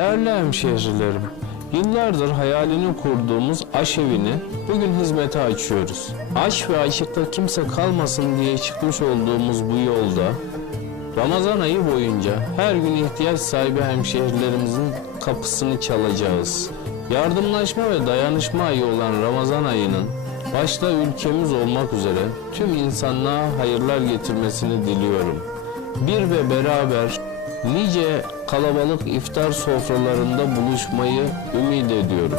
hemşehrilerim. Yıllardır hayalini kurduğumuz aşevini bugün hizmete açıyoruz. Aç ve açıkta kimse kalmasın diye çıkmış olduğumuz bu yolda Ramazan ayı boyunca her gün ihtiyaç sahibi hemşehrilerimizin kapısını çalacağız. Yardımlaşma ve dayanışma ayı olan Ramazan ayının başta ülkemiz olmak üzere tüm insanlığa hayırlar getirmesini diliyorum. Bir ve beraber nice kalabalık iftar sofralarında buluşmayı ümit ediyorum.